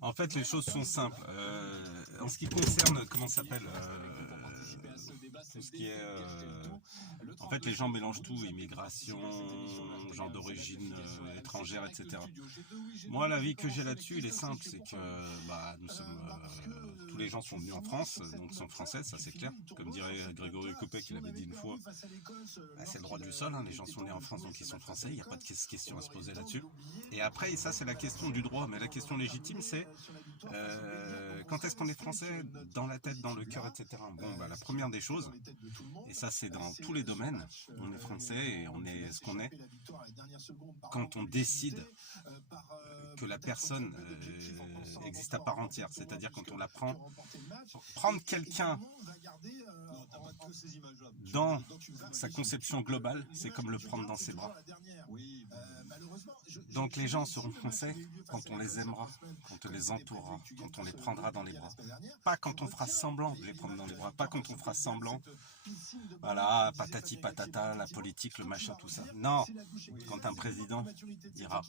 En fait, les choses sont simples. En ce qui concerne, comment ça s'appelle, tout ce qui est... en fait, les gens mélangent tout, immigration, gens d'origine étrangère, etc. Moi, l'avis que j'ai là-dessus, il est simple, c'est que nous sommes, tous les gens sont venus en France, donc sont français, ça c'est clair. Comme dirait Grégory Coppec, il avait dit une fois, c'est le droit du sol, hein, les gens sont nés en France, donc ils sont français, il n'y a pas de question à se poser là-dessus. Et après, ça c'est la question du droit, mais la question légitime, c'est quand est-ce qu'on est français, dans la tête, dans le cœur, etc. Bon, la première des choses, et ça c'est dans tous les domaines, on est français et on est ce qu'on est, quand on décide que la personne existe à part entière, c'est-à-dire quand on la prend, prendre quelqu'un dans sa conception globale, c'est comme le prendre dans ses bras. Donc les gens seront français quand on les aimera, quand on les entourera, quand on les prendra dans les bras. Pas quand on fera semblant de les prendre dans les bras, pas quand on fera semblant, voilà, patati patata, la politique, le machin, tout ça. Non, quand un président ira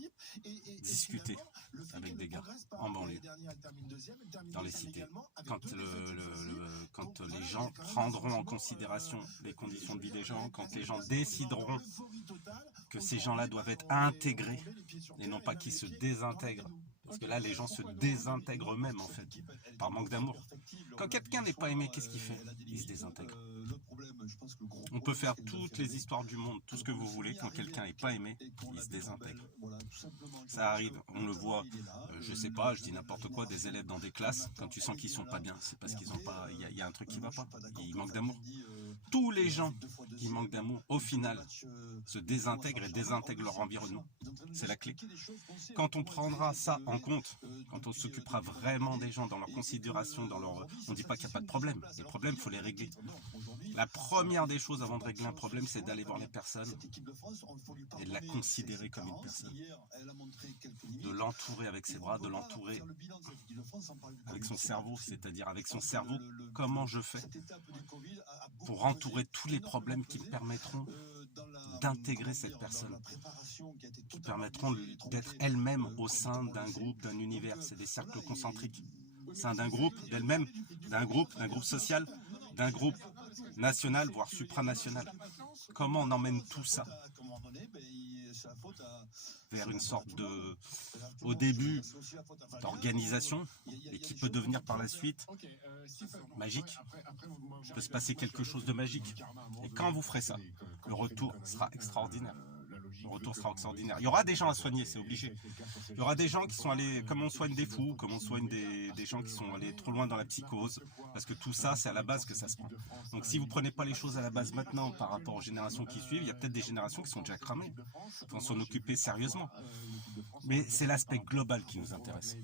discuter avec des gars en banlieue, dans les cités, quand les gens prendront en considération les conditions de vie des gens, quand les gens décideront que ces gens-là doivent être intégrés et non pas qu'ils se désintègrent. Parce que là, les gens se désintègrent eux-mêmes, en fait, par manque d'amour. Quand quelqu'un n'est pas aimé, qu'est-ce qu'il fait? Il se désintègre. On peut faire toutes les histoires du monde, tout ce que vous voulez, quand quelqu'un n'est pas aimé, il se désintègre. Ça arrive, on le voit, je sais pas, je dis n'importe quoi, des élèves dans des classes, quand tu sens qu'ils sont pas bien, c'est parce qu'ils ont pas, il y a un truc qui va pas, ils manquent d'amour. Tous les gens qui manquent d'amour, au final, se désintègrent et désintègrent leur environnement. C'est la clé. Quand on prendra ça en compte, quand on s'occupera vraiment des gens dans leur considération, on ne dit pas qu'il n'y a pas de problème. Les problèmes, il faut les régler. La première des choses avant de régler un problème, c'est d'aller voir les personnes et de la considérer comme une personne. De l'entourer avec ses bras, de l'entourer avec son cerveau, c'est-à-dire avec son cerveau, comment je fais pour entourer tous les problèmes qui permettront d'intégrer cette personne, qui permettront d'être elle-même au sein d'un groupe, d'un univers. C'est des cercles concentriques. Au sein d'un groupe, d'elle-même, d'un groupe social, d'un groupe national, voire supranational. Comment on emmène tout ça vers une sorte de, au début, d'organisation, et qui peut devenir par la suite magique. Il peut se passer quelque chose de magique. Et quand vous ferez ça, le retour sera extraordinaire. Le retour sera extraordinaire. Il y aura des gens à soigner, c'est obligé. Il y aura des gens qui sont allés, comme on soigne des fous, comme on soigne des gens qui sont allés trop loin dans la psychose, parce que tout ça, c'est à la base que ça se prend. Donc si vous ne prenez pas les choses à la base maintenant par rapport aux générations qui suivent, il y a peut-être des générations qui sont déjà cramées. Il faut s'en occuper sérieusement. Mais c'est l'aspect global qui nous intéresse.